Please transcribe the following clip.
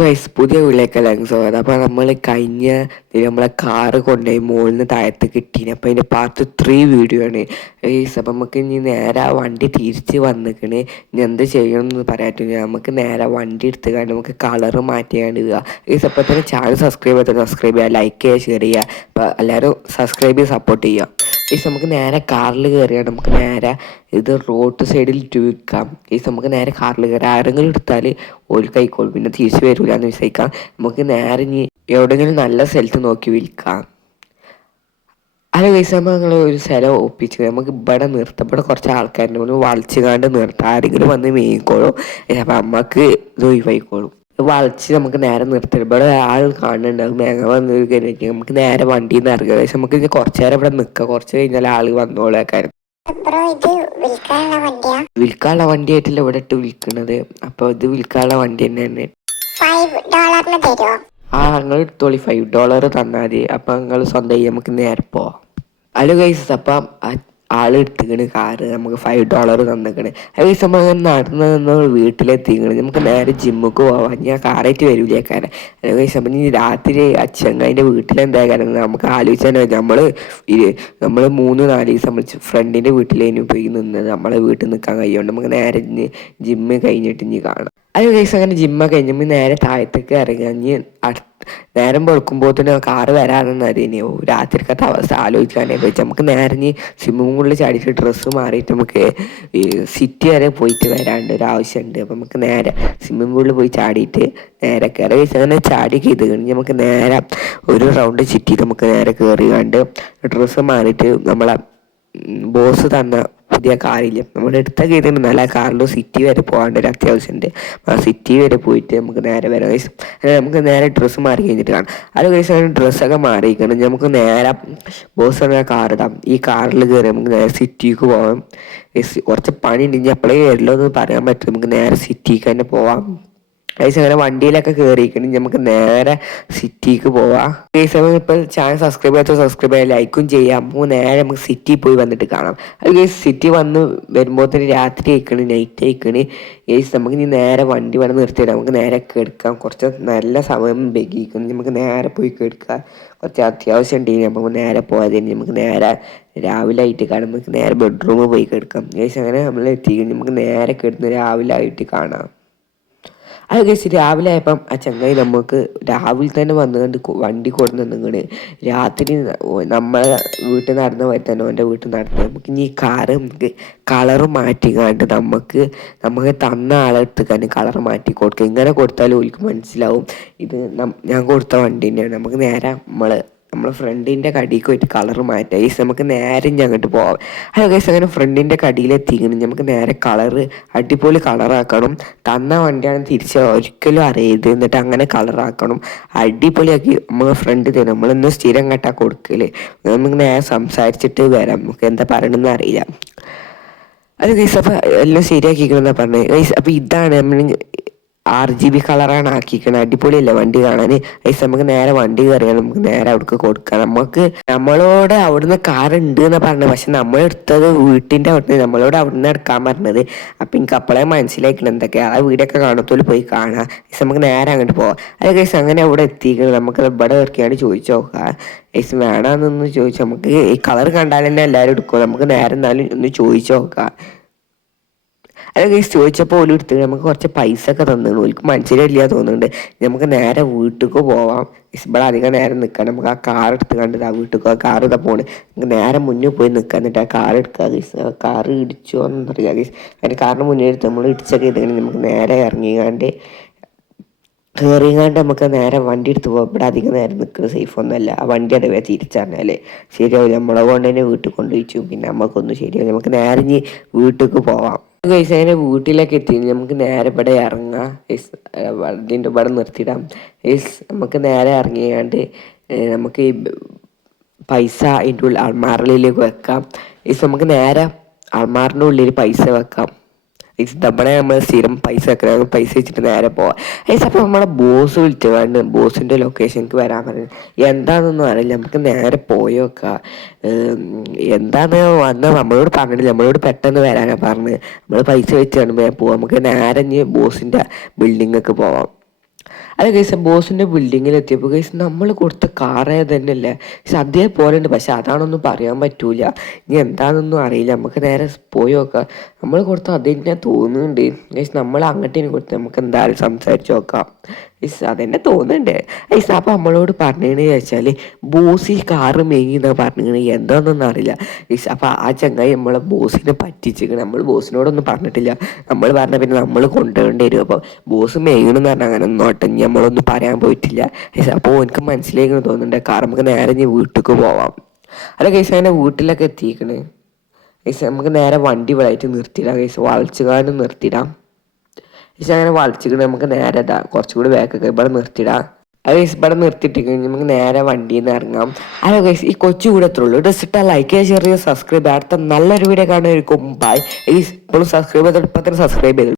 Guys പുതിയ വീട്ടിലേക്കെല്ലാം സ്വാഗതം. അപ്പോൾ നമ്മൾ കഴിഞ്ഞ നമ്മളെ കാറ് കൊണ്ടുപോയി മുകളിൽ നിന്ന് താഴത്ത് കിട്ടീന്. അപ്പോൾ അതിൻ്റെ പാർട്ട് 3 വീഡിയോ ആണ് ഗൈസ്. അപ്പം നമുക്ക് ഇനി നേരെ വണ്ടി തിരിച്ച് വന്നിക്കണ്. ഇനി എന്ത് ചെയ്യണമെന്ന് പറയാറ്റില്ല. നമുക്ക് നേരെ വണ്ടി എടുത്ത് കണ്ട് നമുക്ക് കളറ് മാറ്റിയാണ്ട് ഇടുക ഗൈസ്. അപ്പോൾ തന്നെ ചാനൽ സബ്സ്ക്രൈബ് ചെയ്യുക, ലൈക്ക് ചെയ്യുക, ഷെയർ ചെയ്യുക. അപ്പോൾ എല്ലാവരും സബ്സ്ക്രൈബ് ചെയ്ത് സപ്പോർട്ട് ചെയ്യുക ഗൈസ്. നമുക്ക് നേരെ കാറിൽ കയറിയാൽ നമുക്ക് നേരെ ഇത് റോഡ് സൈഡിൽ ഇട്ട് വിൽക്കാം ഗൈസ്. നമുക്ക് നേരെ കാറിൽ കയറി ആരെങ്കിലും എടുത്താൽ ഒരു കൈക്കോളും, പിന്നെ തിരിച്ച് വരില്ല എന്ന് വിശ്വസിക്കാം. നമുക്ക് നേരെ ഇനി എവിടെയെങ്കിലും നല്ല സ്ഥലത്ത് നോക്കി വിൽക്കാം. അല്ല ഗൈസ്, നമ്മൾ നിങ്ങൾ ഒരു സ്ഥലം ഒപ്പിച്ച് നമുക്ക് ഇവിടെ നിർത്താം. ഇവിടെ കുറച്ച് ആൾക്കാരുടെ കൊണ്ട് വളച്ചുകാണ്ട് നിർത്താം. ആരെങ്കിലും വന്ന് മേയിക്കോളും. അപ്പം അമ്മക്ക് ഇത് ഒഴിവായിക്കോളും. വളച്ച് നമുക്ക് നേരെ നിർത്തണം. ഇവിടെ ആൾ കാണുന്നുണ്ടാവും, മേഘ വന്ന് കഴിഞ്ഞിട്ട് നമുക്ക് നേരെ വണ്ടിയിൽ നിന്ന് ഇറങ്ങുക. പക്ഷെ നമുക്ക് ഇനി കുറച്ച് നേരം ഇവിടെ നിൽക്കാം. കുറച്ച് കഴിഞ്ഞാൽ ആൾ വന്നോളേക്കാരം. വിൽക്കാനുള്ള വണ്ടിയായിട്ടില്ല ഇവിടെ ഇട്ട് വിൽക്കുന്നത്. അപ്പൊ ഇത് വിൽക്കാനുള്ള വണ്ടി തന്നെയാണ്. നിങ്ങൾ എടുത്തോളി, $5 തന്നാൽ മതി. അപ്പൊ നിങ്ങൾ സ്വന്തമായി നമുക്ക് നേരെ പോവാം. ഹലോ ഗൈസ്, അപ്പം ആൾ എടുത്തിക്കണ് കാറ്, നമുക്ക് $5 തന്നിക്കണ്. അത് ഗൈസ് നമ്മൾ നടന്ന് വീട്ടിലെത്തിക്കണ്. നമുക്ക് നേരെ ജിമ്മുക്ക് പോവാം. ഞാൻ കാറായിട്ട് വരൂലേക്കാരൻ. ഹലോ ഗൈസ്, അപ്പം ഇനി രാത്രി അച്ഛൻ്റെ വീട്ടിലെന്താ കാരണം നമുക്ക് ആലോചിച്ചാൽ നമ്മൾ 3-4 ദിവസം നമ്മൾ ഫ്രണ്ടിൻ്റെ വീട്ടിലേനു പോയി നിന്നത്. നമ്മളെ വീട്ടിൽ നിൽക്കാൻ കഴിയുകൊണ്ട് നമുക്ക് നേരെ ജിമ്മ് കഴിഞ്ഞിട്ട് ഇനി കാണാം. അത് ഗൈസ് അങ്ങനെ ജിമ്മ കഴിഞ്ഞപ്പോൾ നേരെ താഴത്തേക്ക് ഇറങ്ങി നേരം വെളുക്കുമ്പോൾ തന്നെ കാറ് വരാനെന്ന് അറിയണോ രാത്രിക്കത്തെ അവസ്ഥ ആലോചിക്കാനേ വെച്ചാൽ നമുക്ക് നേരെ ഇനി സ്വിമ്മിംഗ് പൂളിൽ ചാടിയിട്ട് ഡ്രസ്സ് മാറിയിട്ട് നമുക്ക് സിറ്റി വരെ പോയിട്ട് വരാണ്ട് ഒരു ആവശ്യമുണ്ട്. അപ്പം നമുക്ക് നേരെ സ്വിമ്മിംഗ് പൂളിൽ പോയി ചാടിയിട്ട് നേരെ കയറി വെച്ചാൽ അങ്ങനെ ചാടി ചെയ്ത് കഴിഞ്ഞ് നമുക്ക് നേരെ ഒരു റൗണ്ട് ചുറ്റിയിട്ട് നമുക്ക് നേരെ കയറി കണ്ട് ഡ്രസ്സ് മാറിയിട്ട് നമ്മളെ ബോസ് തന്ന പുതിയ കാറില്ല നമ്മുടെ അടുത്ത കയറിയിട്ട് നല്ല കാറിൽ സിറ്റി വരെ പോകാണ്ട് ഒരു അത്യാവശ്യമുണ്ട്. ആ സിറ്റി വരെ പോയിട്ട് നമുക്ക് നേരെ വരാം. നമുക്ക് നേരെ ഡ്രസ്സ് മാറി കഴിഞ്ഞിട്ട് കാണാം. അത് കഴിച്ച് ഡ്രസ്സൊക്കെ മാറിയിരിക്കണം. നമുക്ക് നേരെ ബോസ് തന്നെ കാറിടാം. ഈ കാറിൽ കയറി നമുക്ക് നേരെ സിറ്റിക്ക് പോകാം. കുറച്ച് പണി ഉണ്ടെങ്കിൽ എപ്പോഴേ വരില്ലോ എന്ന് പറയാൻ പറ്റും. നമുക്ക് നേരെ സിറ്റിക്ക് തന്നെ പോവാം. ഗൈസ് അങ്ങനെ വണ്ടിയിലൊക്കെ കയറിയിരിക്കണം. നമുക്ക് നേരെ സിറ്റിക്ക് പോവാം. ഗൈസ് ഇപ്പോൾ ചാനൽ സബ്സ്ക്രൈബ് ചെയ്യാൻ ലൈക്കും ചെയ്യാം. നേരെ നമുക്ക് സിറ്റി പോയി വന്നിട്ട് കാണാം. അത് ഗൈസ് സിറ്റി വന്ന് വരുമ്പോൾ തന്നെ രാത്രി ആയിക്കണ്, നൈറ്റ് ആയിക്കണ്. ഗൈസ് നമുക്ക് ഇനി നേരെ വണ്ടി വേണം നിർത്തിയിടാം. നമുക്ക് നേരെ കിടക്കാം. കുറച്ച് നല്ല സമയം ബെഗിക്കണം. നമുക്ക് നേരെ പോയി കിടക്കാം. കുറച്ച് അത്യാവശ്യം ഉണ്ടെങ്കിൽ നമുക്ക് നേരെ പോകാതെ നമുക്ക് നേരെ രാവിലെ ആയിട്ട് കാണാം. നമുക്ക് നേരെ ബെഡ്റൂമിൽ പോയി കിടക്കാം. ഗൈസ് അങ്ങനെ നമ്മൾ എത്തിക്കണം. നമുക്ക് നേരെ കിടന്ന് രാവിലെ ആയിട്ട് കാണാം. അത് കഴിച്ച് രാവിലെ ആയപ്പം ആ ചങ്ങായി നമുക്ക് രാവിലെ തന്നെ വന്നുകൊണ്ട് വണ്ടി കൊടുന്ന് നിങ്ങട് രാത്രി നമ്മളെ വീട്ടിൽ നടന്ന പോലെ തന്നെ എൻ്റെ വീട്ടിൽ നടന്ന് നമുക്ക് ഇനി ഈ കാറ് നമുക്ക് കളറ് മാറ്റിക്കാണ്ട് നമുക്ക് തന്ന ആളെടുത്ത് കളർ മാറ്റി കൊടുക്കുക. ഇങ്ങനെ കൊടുത്താലും ഓൾക്ക് മനസ്സിലാവും ഇത് ഞാൻ കൊടുത്ത വണ്ടി തന്നെയാണ്. നമുക്ക് നേരെ നമ്മളെ ഫ്രണ്ടിൻ്റെ കടിക്ക് പോയിട്ട് കളറ് മാറ്റാം. ഗൈസ് നമുക്ക് നേരെ ഇനി അങ്ങോട്ട് പോവാം. ഹലോ ഗൈസ് അങ്ങനെ ഫ്രണ്ടിൻ്റെ കടിയിലെത്തിക്കണം. നമുക്ക് നേരെ കളറ് അടിപൊളി കളറാക്കണം. തന്ന വണ്ടിയാണ് തിരിച്ച് ഒരിക്കലും അറിയരുത്. എന്നിട്ട് അങ്ങനെ കളറാക്കണം. അടിപൊളിയാക്കി നമ്മൾ ഫ്രണ്ട് തരും. നമ്മളിന്ന് സ്ഥിരം കട്ടാ കൊടുക്കല്. നമുക്ക് നേരെ സംസാരിച്ചിട്ട് വരാം. നമുക്ക് എന്താ പറയണമെന്ന് അറിയില്ല. അത് ഗൈസ് അപ്പം എല്ലാം ശരിയാക്കിക്കണമെന്നാണ് പറഞ്ഞത്. ഗൈസ് അപ്പം ഇതാണ് നമ്മൾ RGB കളറാണ് ആക്കിക്കണം. അടിപൊളിയല്ലേ വണ്ടി കാണാൻ. ഗൈസ് നമുക്ക് നേരെ വണ്ടി കയറിയാൽ നമുക്ക് നേരെ അവിടേക്ക് കൊടുക്കാം. നമ്മളോട് അവിടുന്ന് കാർ ഉണ്ട് എന്നാണ് പറഞ്ഞത്. പക്ഷെ നമ്മളെടുത്തത് വീട്ടിൻ്റെ അവിടുന്ന് നമ്മളോട് അവിടുന്ന് എടുക്കാൻ പറഞ്ഞത്. അപ്പം എനിക്ക് അപ്പോഴേ മനസ്സിലാക്കണം എന്തൊക്കെയാ. ആ വീടൊക്കെ കാണത്തോല് പോയി കാണാം. ഗൈസ് നമുക്ക് നേരെ അങ്ങോട്ട് പോവാം. അത് ഗൈസ് അങ്ങനെ അവിടെ എത്തിക്കണം. നമുക്ക് ഇവിടെ ഇറക്കിയാണ് ചോദിച്ചു നോക്കാം. ഗൈസ് വേണമെന്നൊന്ന് ചോദിച്ചു. നമുക്ക് ഈ കളർ കണ്ടാൽ തന്നെ എല്ലാവരും എടുക്കും. നമുക്ക് നേരെ എന്നാലും ഒന്ന് ചോദിച്ചു നോക്കാം. അത് ഗൈസ് ചോദിച്ചപ്പോൾ ഓല് എടുത്ത് നമുക്ക് കുറച്ച് പൈസ ഒക്കെ തന്നിരുന്നു. ഓൽക്ക് മനസ്സിലില്ല തോന്നുന്നുണ്ട്. നമുക്ക് നേരെ വീട്ടിലേക്ക് പോവാം. ഇവിടെ അധികം നേരം നിൽക്കാം. നമുക്ക് ആ കാർ എടുത്ത് കണ്ടിട്ട് ആ വീട്ടിലേക്ക് ആ കാർ ഇതാ പോണ്. നമുക്ക് നേരെ മുന്നിൽ പോയി നിൽക്കുക. എന്നിട്ട് ആ കാർ എടുക്കുക. ഗൈസ് കാർ ഇടിച്ചോ എന്നറിയാം. ഗൈസ് അതിൻ്റെ കാറിന് മുന്നേ എടുത്ത് നമ്മൾ ഇടിച്ചൊക്കെ ചെയ്തിട്ട് നമുക്ക് നേരെ കയറിങ്ങാണ്ട് നമുക്ക് നേരെ വണ്ടി എടുത്ത് പോകാം. ഇവിടെ അധികം നേരം നിൽക്കുന്നത് സേഫ് ഒന്നുമല്ല. ആ വണ്ടി അടവേ തിരിച്ചറിഞ്ഞാലേ ശരിയാവില്ല. നമ്മളെ കൊണ്ട് തന്നെ വീട്ടിൽ കൊണ്ടുപോയിച്ചു. പിന്നെ നമുക്കൊന്നും ശരിയാവില്ല. നമുക്ക് നേരെ ഇനി വീട്ടിലേക്ക് പോവാം. ഗൈസ് അങ്ങനെ വീട്ടിലേക്ക് എത്തി നമുക്ക് നേരെ ഇവിടെ ഇറങ്ങാം. വണ്ടിൻ്റെ ഇവിടെ നിർത്തിയിടാം. നമുക്ക് നേരെ ഇറങ്ങിയാണ്ട് നമുക്ക് ഈ പൈസ അതിൻ്റെ ഉള്ളിൽ അൾമാറിലേക്ക് വെക്കാം. നമുക്ക് നേരെ അൾമാറിൻ്റെ ഉള്ളിൽ പൈസ വെക്കാം. നമ്മുടെ നമ്മൾ സ്ഥിരം പൈസ വെക്കണം. പൈസ വെച്ചിട്ട് നേരെ പോവാം. അപ്പോൾ നമ്മളെ ബോസ് വിളിച്ചു വേണ്ട ബോസിൻ്റെ ലൊക്കേഷനിലേക്ക് വരാൻ പറഞ്ഞു. എന്താണെന്നൊന്നും അറിയില്ല. നമുക്ക് നേരെ പോയോക്കാം. എന്താന്ന് വന്നാൽ നമ്മളോട് പറഞ്ഞില്ല. നമ്മളോട് പെട്ടെന്ന് വരാനാണ് പറഞ്ഞത്. നമ്മൾ പൈസ വെച്ച് കാണുമ്പോൾ പോവാം. നമുക്ക് നേരെ ഇനി ബോസിൻ്റെ ബിൽഡിങ്ങൊക്കെ പോവാം. അത് ഗൈസ് ബോസിൻ്റെ ബിൽഡിങ്ങിൽ എത്തിയപ്പോൾ ഗൈസ് നമ്മൾ കൊടുത്ത കാറ് തന്നെയല്ലേ പക്ഷെ അതേപോലെ ഉണ്ട്. പക്ഷെ അതാണൊന്നും പറയാൻ പറ്റൂല, ഇനി എന്താണെന്നൊന്നും അറിയില്ല. നമുക്ക് നേരെ പോയി നോക്കാം. നമ്മൾ കൊടുത്ത അത് തന്നെ തോന്നുന്നുണ്ട് ഗൈസ്. നമ്മൾ അങ്ങോട്ടേന് കൊടുത്ത് നമുക്ക് എന്തായാലും സംസാരിച്ച് നോക്കാം ഗൈസ്. അതെന്നെ തോന്നുന്നുണ്ട് ഗൈസ്. അപ്പോൾ നമ്മളോട് പറഞ്ഞതെന്ന് ചോദിച്ചാൽ ബോസ് ഈ കാറ് മേങ്ങിന്നാണ് പറഞ്ഞത്, എന്താണെന്നൊന്നും അറിയില്ല ഗൈസ്. അപ്പോൾ ആ ചങ്ങായി നമ്മളെ ബോസിനെ പറ്റിച്ചിരിക്കണം. നമ്മൾ ബോസിനോടൊന്നും പറഞ്ഞിട്ടില്ല. നമ്മൾ പറഞ്ഞ പിന്നെ നമ്മൾ കൊണ്ടുപോകേണ്ടി വരും. അപ്പോൾ ബോസ് മേങ്ങണമെന്ന് പറഞ്ഞാൽ അങ്ങനെ ഒന്നോട്ടെ നമ്മളൊന്നും പറയാൻ പോയിട്ടില്ല ഗൈസ്. അപ്പോൾ എനിക്ക് മനസ്സിലേക്ക് തോന്നുന്നുണ്ട് കാർ നമുക്ക് നേരെ ഇനി വീട്ടിലേക്ക് പോവാം. അല്ല ഗൈസ് അങ്ങനെ വീട്ടിലൊക്കെ എത്തിക്കണ് ഗൈസ്. നമുക്ക് നേരെ വണ്ടി ഇവിടെയായിട്ട് നിർത്തിയിടാം ഗൈസ്, വളച്ചുകാണ്ട് നിർത്തിയിടാം ഗൈസ്. അങ്ങനെ വളച്ചിട്ട് നമുക്ക് നേരെ കുറച്ചുകൂടി ബാക്കൊക്കെ ഇവിടെ നിർത്തിയിടാം. അത് ഗൈസ് ഇവിടെ നിർത്തിയിട്ട് കഴിഞ്ഞ് നമുക്ക് നേരെ വണ്ടിയിൽ നിന്ന് ഇറങ്ങാം. അല്ല ഗൈസ് ഈ കൊച്ചു കൂടെ എത്ര ഉള്ളൂ. ഇട്ടാൽ ലൈക്ക് ചെയ്യുക, ഷെയർ ചെയ്യുക, സബ്സ്ക്രൈബ്. അടുത്ത നല്ലൊരു വീഡിയോ കാണുമായിരിക്കും. Bye guys. ഇപ്പോഴും സബ്സ്ക്രൈബ് ചെയ്തിട്ട് ഇപ്പം തന്നെ സബ്സ്ക്രൈബ് ചെയ്തു.